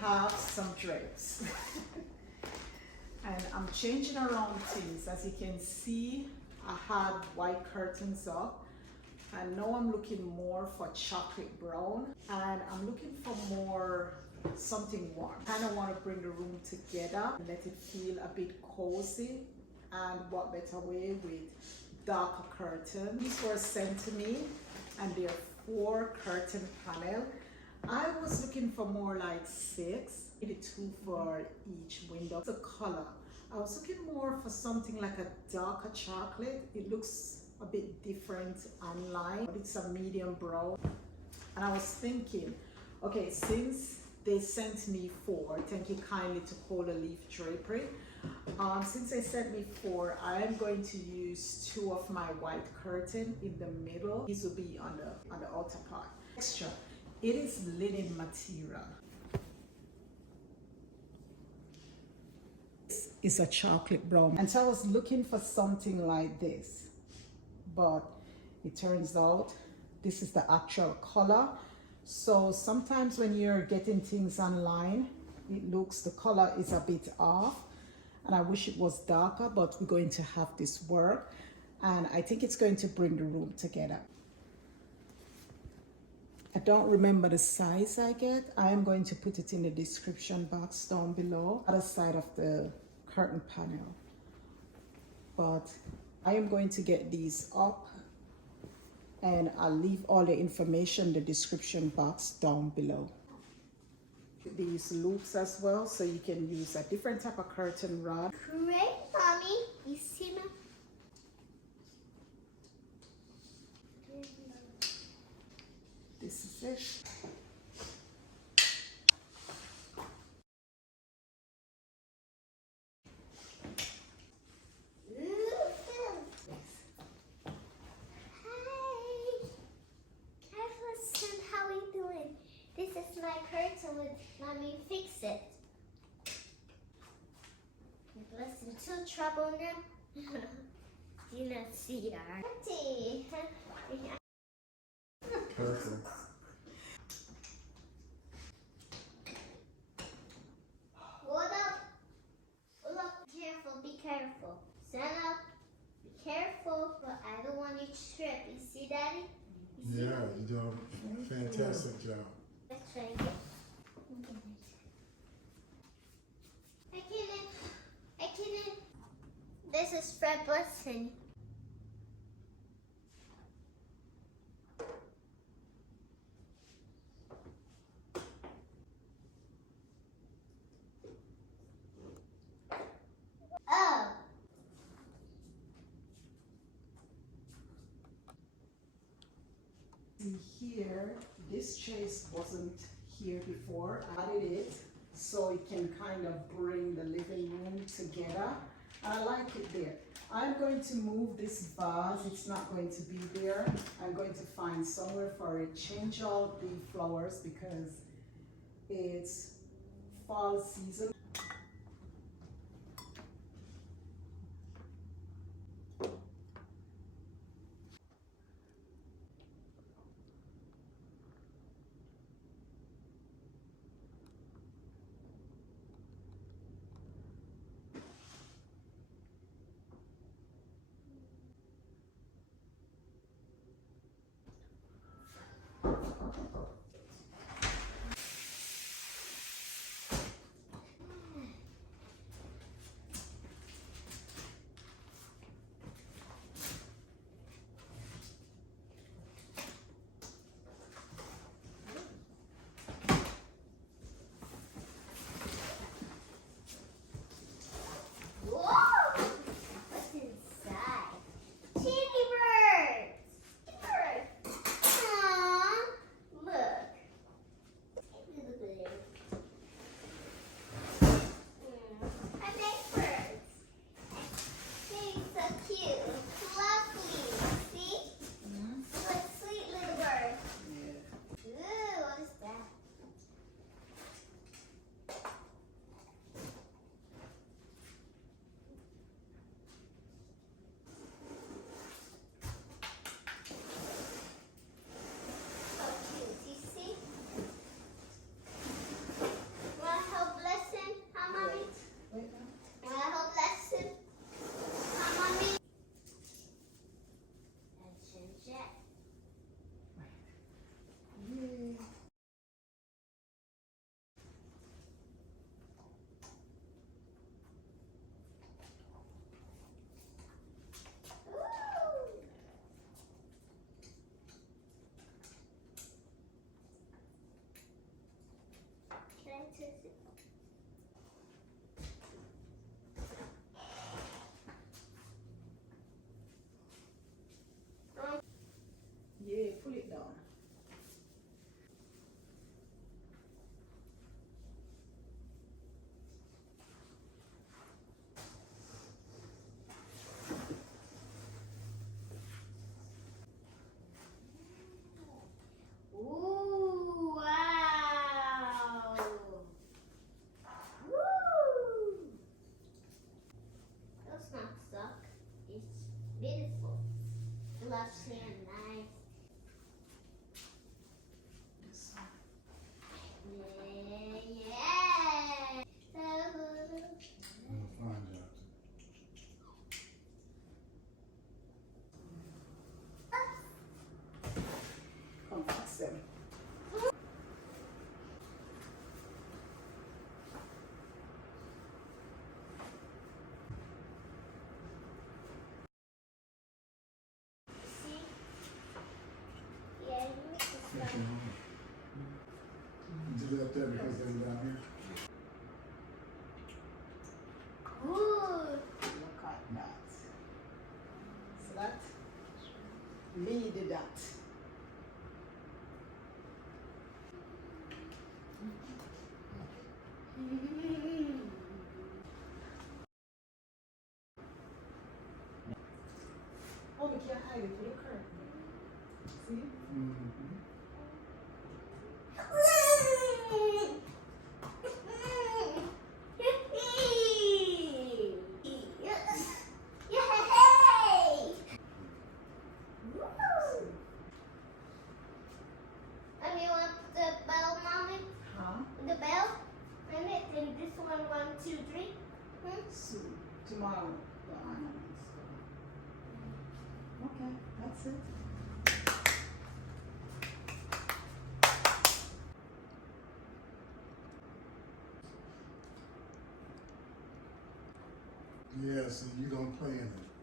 have some drapes. And I'm changing around things. As you can see, I had white curtains up, and now I'm looking more for chocolate brown, and I'm looking for more something warm. I kind of want to bring the room together and let it feel a bit cozy, and what better way with darker curtains. These were sent to me, and they're 4 curtain panel. I was looking for more like 6, maybe 2 for each window. The color, I was looking more for something like a darker chocolate. It looks a bit different online, but it's a medium brown. And I was thinking, okay, since they sent me 4, thank you kindly to Cola Leaf Drapery. Since they sent me 4, I am going to use 2 of my white curtain in the middle. These will be on the outer part. Extra, it is linen material. It's a chocolate brown. And so I was looking for something like this, but it turns out this is the actual color. So sometimes when you're getting things online, it looks, the color is a bit off, and I wish it was darker, but we're going to have this work, and I think it's going to bring the room together. I don't remember the size I get. I am going to put it in the description box down below, other side of the curtain panel. But I am going to get these up, and I'll leave all the information in the description box down below. These loops as well, so you can use a different type of curtain rod. Great, Mommy. You see me? This is it. This is my curtain with Mommy fix it. Listen to trouble now. Do not see our auntie. Perfect. Hold up. Hold up. Careful, be careful. Stand up. Be careful. But I don't want you to trip. You see, Daddy? You see? Yeah, you're doing a fantastic job. Let's try it. I can't. This is Fred Blessing. Oh. See here, this chase wasn't here before. I added it so it can kind of bring the living room together. I like it there. I'm going to move this vase. It's not going to be there. I'm going to find somewhere for it. Change out the flowers because it's fall season. that there because they were down here? Good. Look at that. So that me did that. Oh, we can't hide it. Look her. See? Mm-hmm. And you want the bell, Mommy? Huh? The bell? And it in this one, 1, 2, 3. So, tomorrow, the ornaments. Okay, that's it. Yeah, so you don't play in it.